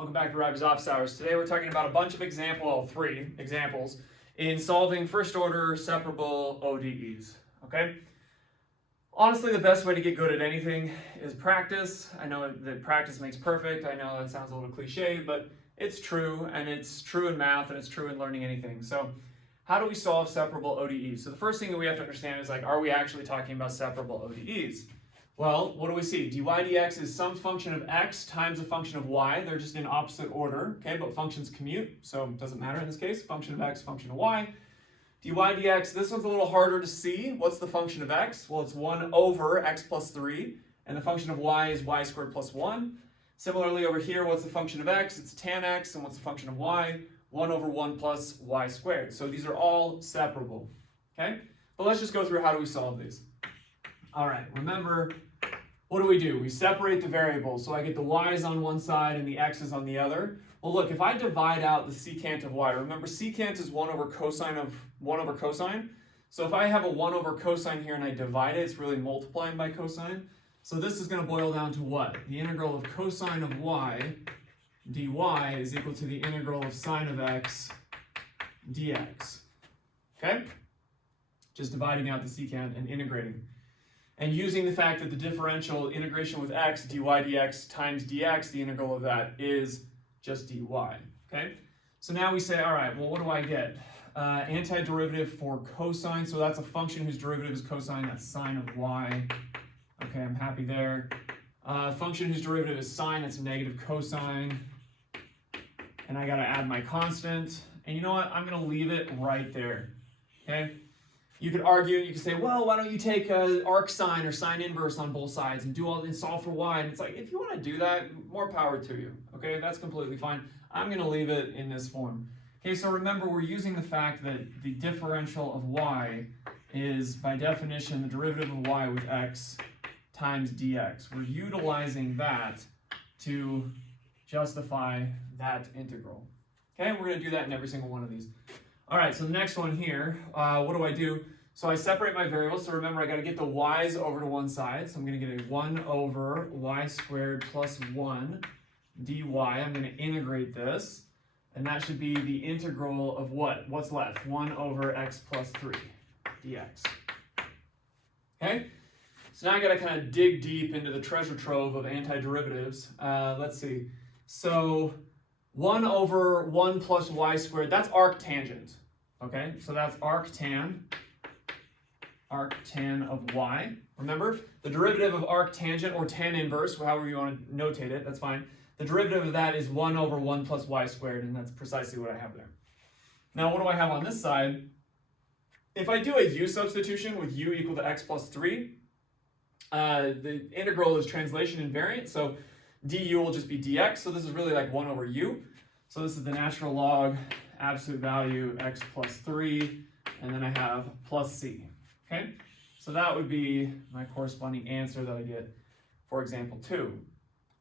Welcome back to Robbie's Office Hours. Today we're talking about a bunch of three examples in solving first order separable ODEs, okay? Honestly, the best way to get good at anything is practice. I know that practice makes perfect. I know that sounds a little cliche, but it's true, and it's true in math, and it's true in learning anything. So how do we solve separable ODEs? So the first thing that we have to understand is, are we actually talking about separable ODEs? Well, what do we see? dy dx is some function of x times a function of y. They're just in opposite order, okay? But functions commute, so it doesn't matter in this case. Function of x, function of y. dy dx, this one's a little harder to see. What's the function of x? Well, it's 1 over x plus 3, and the function of y is y squared plus 1. Similarly, over here, what's the function of x? It's tan x, and what's the function of y? 1 over 1 plus y squared. So these are all separable, okay? But let's just go through how do we solve these. All right, remember, what do? We separate the variables. So I get the y's on one side and the x's on the other. Well, look, if I divide out the secant of y, remember secant is 1 over cosine of 1 over cosine. So if I have a 1 over cosine here and I divide it, it's really multiplying by cosine. So this is going to boil down to what? The integral of cosine of y dy is equal to the integral of sine of x dx. Okay? Just dividing out the secant and integrating. And using the fact that the differential integration with x, dy dx times dx, the integral of that is just dy, okay? So now we say, all right, well, what do I get? Antiderivative for cosine, so that's a function whose derivative is cosine, that's sine of y. Okay, I'm happy there. Function whose derivative is sine, that's negative cosine. And I gotta add my constant. And you know what? I'm gonna leave it right there, okay? You could argue, you could say, well, why don't you take arc sine or sine inverse on both sides and do all and solve for y? And it's like, if you want to do that, more power to you. Okay, that's completely fine. I'm going to leave it in this form. Okay, so remember, we're using the fact that the differential of y is, by definition, the derivative of y with x times dx. We're utilizing that to justify that integral. Okay, we're going to do that in every single one of these. All right, so the next one here, what do? So I separate my variables. So remember, I got to get the y's over to one side. So I'm going to get a 1 over y squared plus 1 dy. I'm going to integrate this. And that should be the integral of what? What's left? 1 over x plus 3 dx. Okay? So now I got to kind of dig deep into the treasure trove of antiderivatives. Let's see. So 1 over 1 plus y squared, that's arctangent. Okay, so that's arctan of y. Remember, the derivative of arctangent, or tan inverse, however you want to notate it, that's fine. The derivative of that is 1 over 1 plus y squared, and that's precisely what I have there. Now, what do I have on this side? If I do a u substitution with u equal to x plus 3, the integral is translation invariant, so du will just be dx, so this is really like 1 over u. So this is the natural log, absolute value, x plus 3, and then I have plus c, okay? So that would be my corresponding answer that I get for example 2,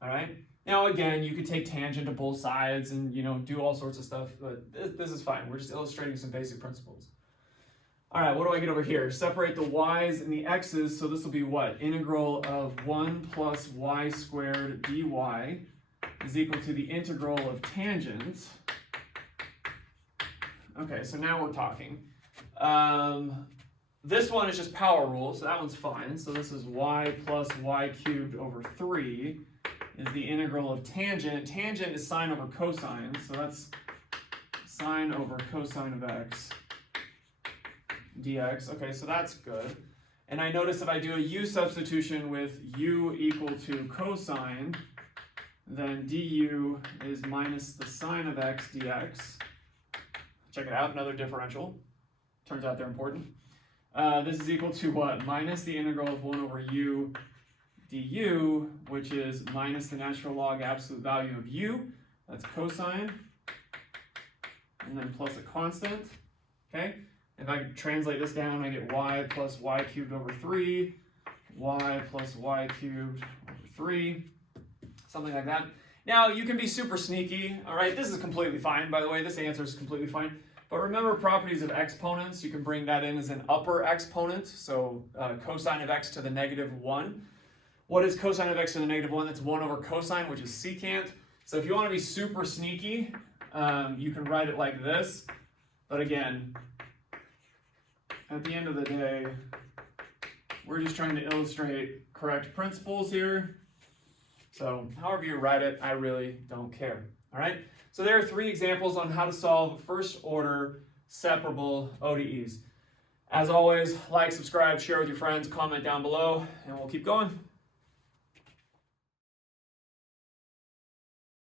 all right? Now again, you could take tangent to both sides and, do all sorts of stuff, but this is fine. We're just illustrating some basic principles. All right, what do I get over here? Separate the y's and the x's, so this will be what? Integral of 1 plus y squared dy is equal to the integral of tangent. Okay, so now we're talking. This one is just power rule, so that one's fine. So this is y plus y cubed over 3 is the integral of tangent. Tangent is sine over cosine, so that's sine over cosine of x dx. Okay, so that's good. And I notice if I do a u substitution with u equal to cosine, then du is minus the sine of x dx. Check it out, another differential. Turns out they're important. This is equal to what? Minus the integral of 1 over u du, which is minus the natural log absolute value of u. That's cosine. And then plus a constant. Okay? If I translate this down, I get y plus y cubed over 3, y plus y cubed over 3. Something like that. Now, you can be super sneaky, all right? This is completely fine, by the way. This answer is completely fine. But remember properties of exponents. You can bring that in as an upper exponent. So cosine of x to the negative 1. What is cosine of x to the negative 1? That's 1 over cosine, which is secant. So if you want to be super sneaky, you can write it like this. But again, at the end of the day, we're just trying to illustrate correct principles here. So however you write it, I really don't care. All right. So there are 3 examples on how to solve first order separable ODEs. As always, like, subscribe, share with your friends, comment down below, and we'll keep going.